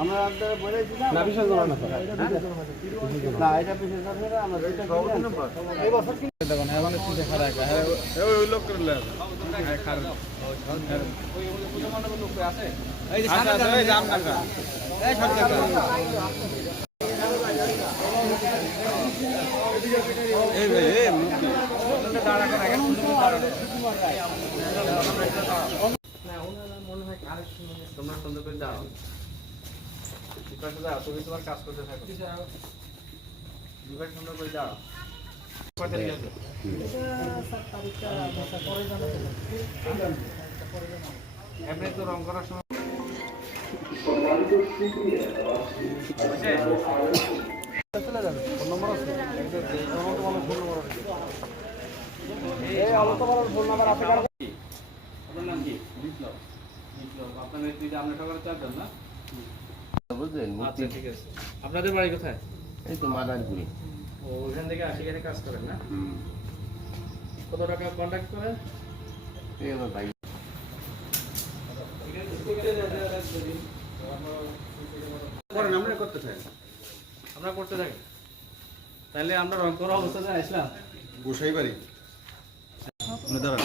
আমরা আপনারা বলেছি না না বিশেষ ধরনের না এটা বিশেষ করে আমরা এই বছর কি দেখুন এখন একটু দেখা রাখা হ্যাঁ ওই ওই লোক হ্যাঁ খার এই যে সামনে এই জাম না এই সব এই ভাই এই মুক্তি দাঁড়া করে রাখেন তোমরা সুন্দর করে দাও দাও তুমি তোমার কাজ করতে থাকো। দুপাশে সুন্দর করে দাও? এমনি তো রং করার সময় চলে যাবে ফোন নম্বর আছে? আমার তো ফোন নম্বর আছে এই আলো ফোন নম্বর আছে আপনার নাম কি? বিপ্লব। বিপ্লব আপনার নেতৃত্বে আমরা সবার চারজন না? বুঝলেন আচ্ছা ঠিক আছে। আপনাদের বাড়ি কোথায়? এই তো মাদারপুরে। ও ওখান থেকে আসি এখানে কাজ করেন না? কত টাকা কন্ট্যাক্ট করেন এই আমার ভাই। করেন আমরা করতে চাই আমরা করতে থাকি। তাহলে আমরা রং করা অবস্থাতে আসলাম। গোসাই বাড়ি দাঁড়ান।